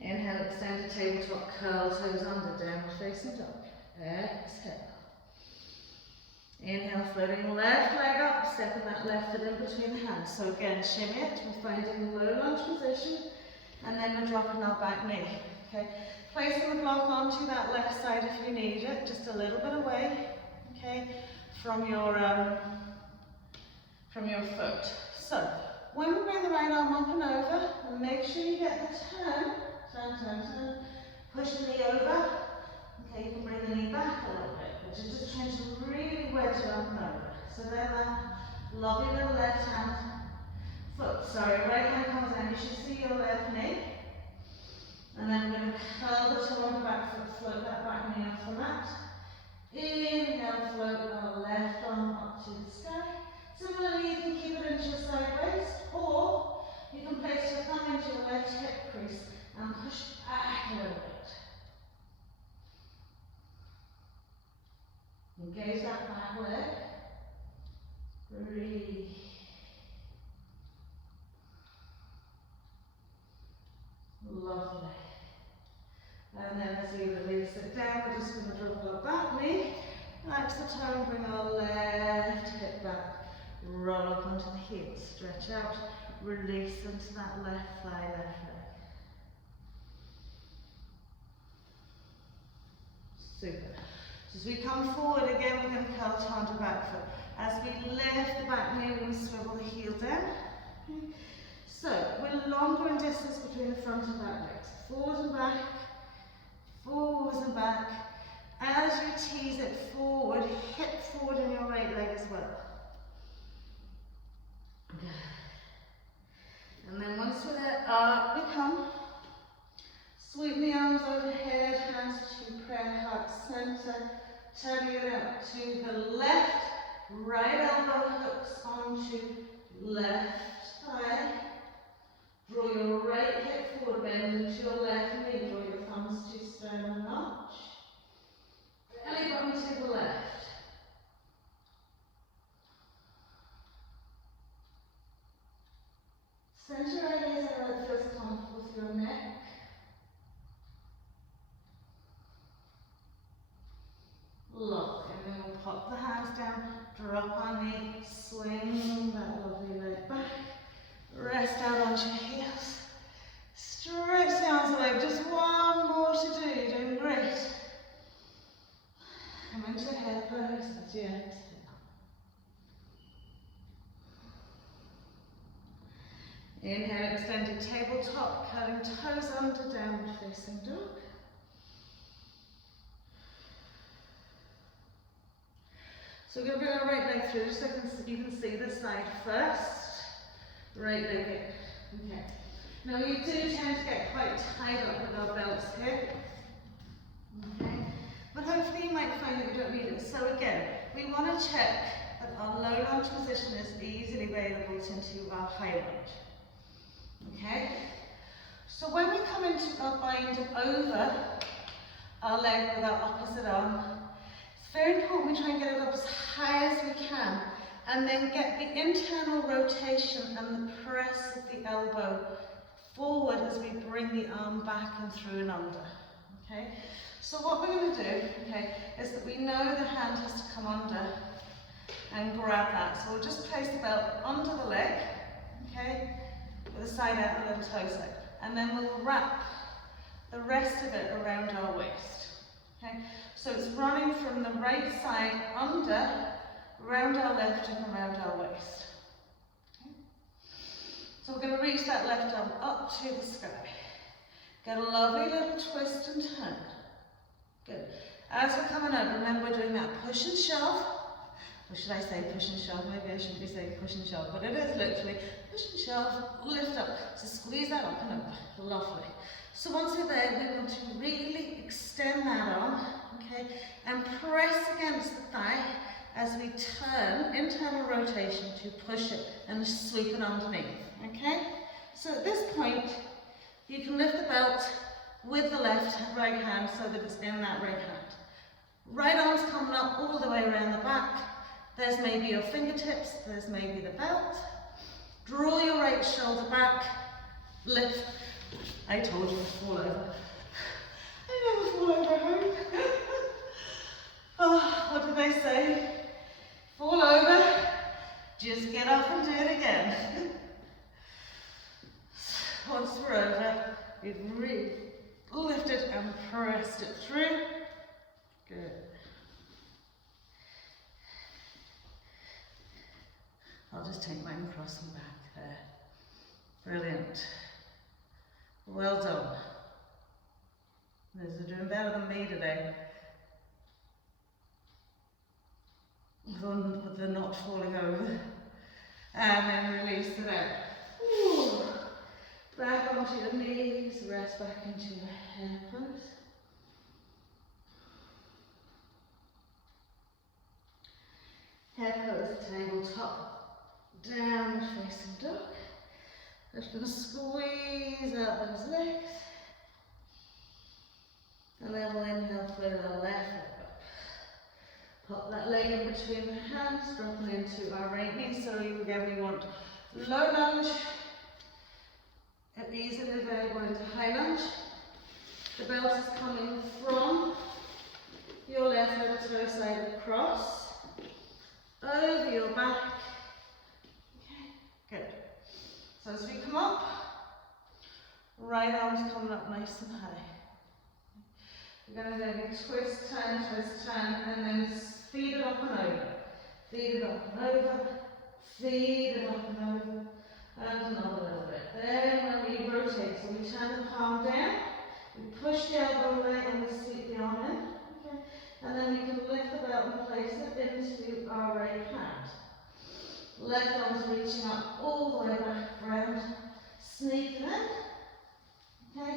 Inhale, extend the tabletop, curl toes under, downward facing dog. Exhale. Inhale, floating left leg up, stepping that left foot in between the hands. So again, shimmy it, we're finding low lunge position, and then we're dropping our back knee. Okay, placing the block onto that left side if you need it, just a little bit away. Okay, from your foot. So when we bring the right arm up and over, make sure you get the turn, turn, turn, turn. Push the knee over. Okay, you can bring the knee back a little bit, but you're just trying to really wedge it up and over. So then that lovely little left hand foot. Sorry, right hand comes down. You should see your left knee. And then we're going to curl the toe on the back foot, float that back knee off the mat. Inhale, float our left arm up to the sky. Similarly, you can keep it into your side waist, or you can place your thumb into your left hip crease and push back a little bit. Engage that back leg. Breathe. Lovely. And then as we release it down, we're just going to drop our back knee, Relax the tone, bring our left hip back, roll up onto the heels, stretch out, release into that left thigh, left leg. Super. So as we come forward again, we're going to curl onto back foot. As we lift the back knee, we're going to swivel the heel down. Okay. So we're longer in distance between the front and back legs. Forwards and back, forwards and back. As you tease it forward, hip forward in your right leg as well. And then once we're there, up we come. Sweep the arms overhead, hands to prayer heart center. Turning it out to the left, right elbow hooks onto left thigh. Draw your right hip forward, bend into your left knee. Draw your thumbs to sternum notch. Belly button to the left. Center your gaze out that feels comfortable with your neck. Look, and then we'll pop the hands down, drop our knee, swing that lovely leg back. Rest out onto your heels. Stretch the arms away. Just one more to do. You're doing great. Come into a head pose as you exhale. Inhale, extended tabletop, curling toes under, downward facing dog. So we're going to bring our right leg through, just so you can see this side first. Right leg in. Okay. Now we do tend to get quite tied up with our belts here. Okay. But hopefully you might find that you don't need it. So again, we want to check that our low lunge position is easily available into our high lunge. Okay? So when we come into our bind over our leg with our opposite arm, it's very important we try and get it up as high as we can, and then get the internal rotation and the press of the elbow forward as we bring the arm back and through and under. Okay? So what we're going to do, okay, is that we know the hand has to come under and grab that. So we'll just place the belt under the leg, okay, with the side out, the little toe side, and then we'll wrap the rest of it around our waist. Okay? So it's running from the right side under, around our left and around our waist. Okay? So we're going to reach that left arm up to the sky. Get a lovely little twist and turn. Good. As we're coming over, remember we're doing that push and shove. Or should I say push and shove? Maybe I shouldn't be saying push and shove, but it is literally push and shove, lift up. So squeeze that up and over. Lovely. So once we're there, we want to really extend that arm, okay, and press against the thigh as we turn, internal rotation to push it and sweep it underneath, okay? So at this point, you can lift the belt with the left right hand so that it's in that right hand. Right arm's coming up all the way around the back. There's maybe your fingertips, there's maybe the belt. Draw your right shoulder back, lift. I told you to fall over. I never fall over at home. Oh, what did they say? Fall over, just get up and do it again. Once we're over, you've really lifted and pressed it through. Good. I'll just take mine across the back there. Brilliant. Well done. Those are doing better than me today. With the not falling over. And then release it out. Ooh. Back onto your knees, rest back into your hair pose. Hair pose, tabletop. Downward facing dog. Just going to squeeze out those legs. And then we'll inhale through the left leg up. Pop that leg in between the hands, dropping into our right knee. So again, we want low lunge. Easily available into high lunge. The belt is coming from your left little toe side across. Right arm's coming up nice and high. We're going to do a twist, turn, and then feed it up and over. Feed it up and over. Feed it up and over. And another little bit. Then when we rotate, so we turn the palm down, we push the elbow away and we sweep the arm in. Okay. And then we can lift the belt and place it into our right hand. Left arm's reaching up all the way back round. Sneak it in. Okay.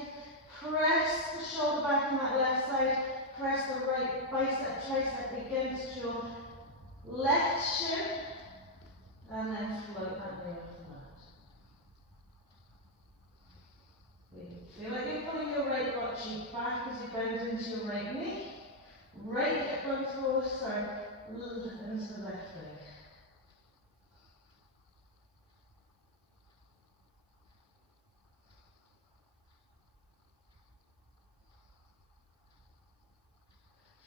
Press the shoulder back on that left side. Press the right bicep, tricep against your left shin. And then float that knee off the mat. Feel like you're pulling your right butt cheek back as you bend into your right knee. Right hip going forward, sorry, into the left leg.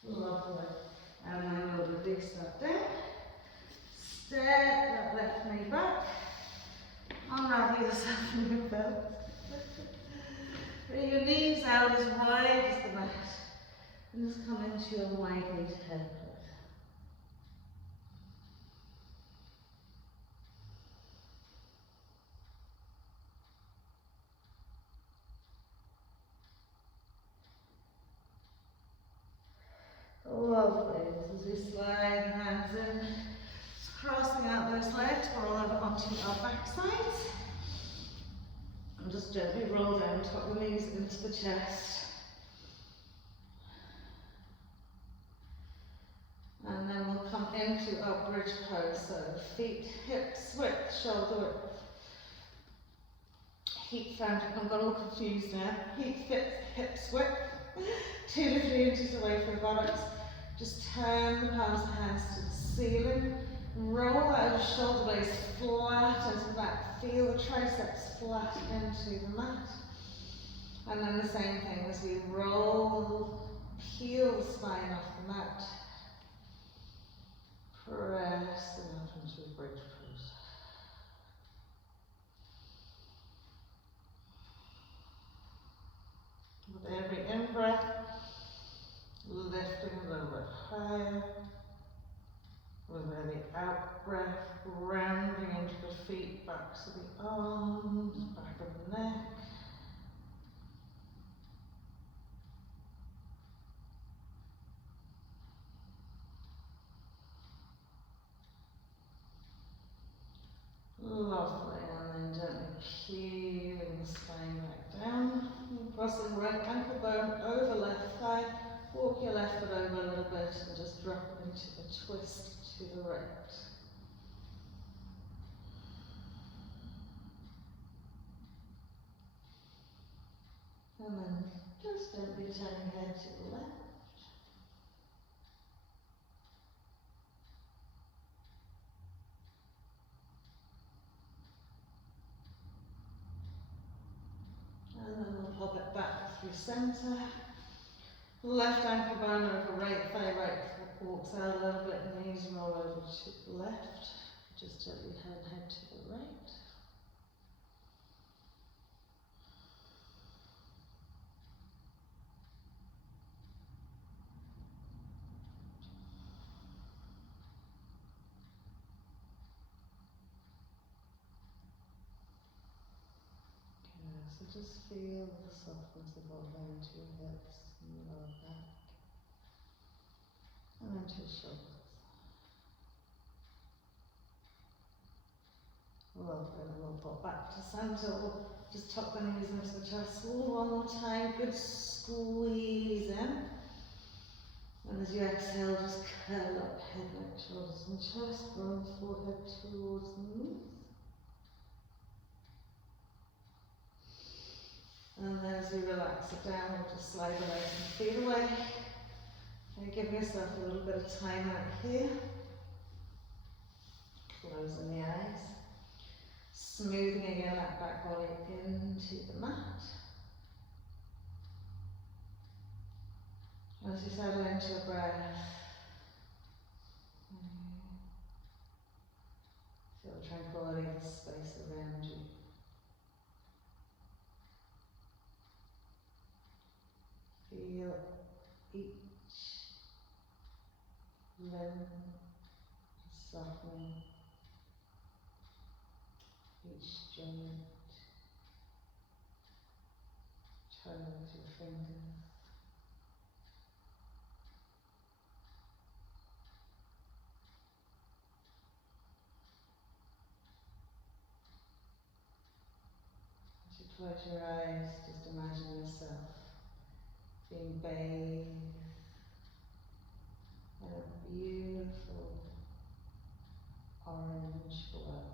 Lovely. And then we'll release that down. Step that left knee back. Unravel yourself in your belt. Bring your knees out as wide as the mat. And just come into your wide-kneed head. Lovely. As we slide hands in, just crossing out those legs, roll over onto our back sides. And just gently roll down, tuck the knees into the chest. And then we'll come into our bridge pose. So feet, hips width, shoulder width. Heat found, I've got all confused now. Hips width. 2 to 3 inches away from the buttocks. Just turn the palms of hands to the ceiling. Roll out shoulder blades flat into the back. Feel the triceps flat into the mat. And then the same thing as we roll, peel the spine off the mat. Press it out into a bridge pose. With every in-breath, lifting a little bit higher. With every out-breath, rounding into the feet, backs of the arms, back of the neck. Lovely, and then gently peeling the spine back down. Crossing right ankle bone over left thigh. Walk your left foot over a little bit and just drop it into a twist to the right. And then just gently turning head to the left. And then we'll pop it back through centre. Left ankle bone over right thigh, right foot walks out a little bit, knees roll over to the left. Just gently head to the right. So just feel the softness of all down to your hips and your lower back. And then to your shoulders. Lovely, and we'll pop back to centre. We'll just tuck the knees into the chest. One more time, good squeeze in. And as you exhale, just curl up, head, neck, shoulders and chest, bring the forehead towards the knees. And then as you relax it down, we'll just slide the legs and feet away. And give yourself a little bit of time out here. Closing the eyes. Smoothing again that back body into the mat. As you settle into your breath, feel the tranquility of the space around you. in, softening each joint, toes, your fingers. As you close your eyes, just imagine yourself being bathed in a beautiful orange glow.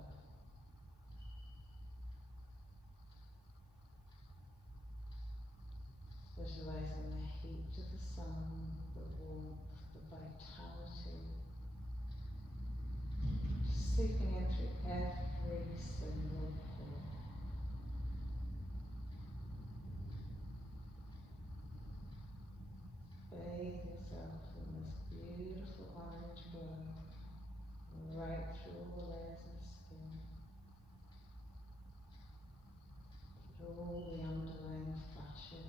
Visualizing the heat of the sun, the warmth, the vitality, seeping in through every single pore. Bathe yourself in this beautiful orange glow, right through all the layers of skin, through all the underlying fascia,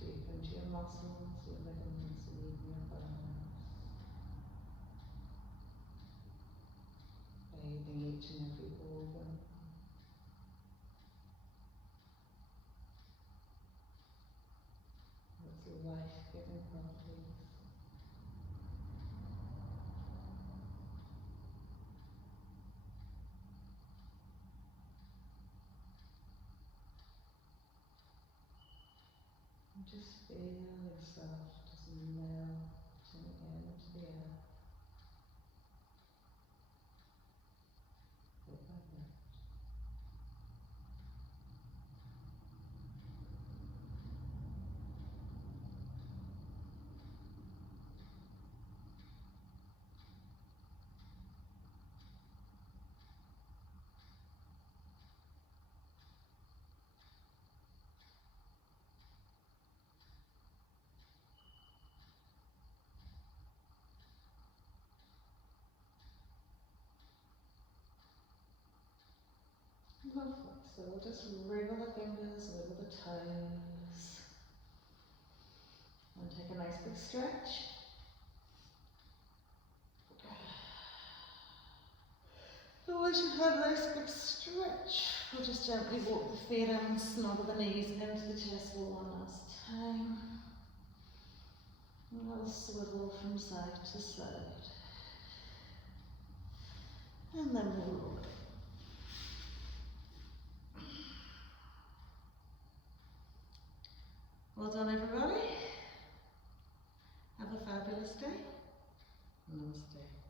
deep into your muscles, your ligaments, and even your bones. Bathing each and every organ. With life-giving properties. And just feel yourself just melting into the earth. Bit by bit. Lovely. So we'll just wriggle the fingers, wiggle the toes. And take a nice big stretch. And once you've had a nice big stretch, we'll just gently walk the feet in, snuggle the knees into the chest wall one last time. And we'll swivel from side to side. And then we'll roll it. Well done, everybody. Have a fabulous day. Namaste.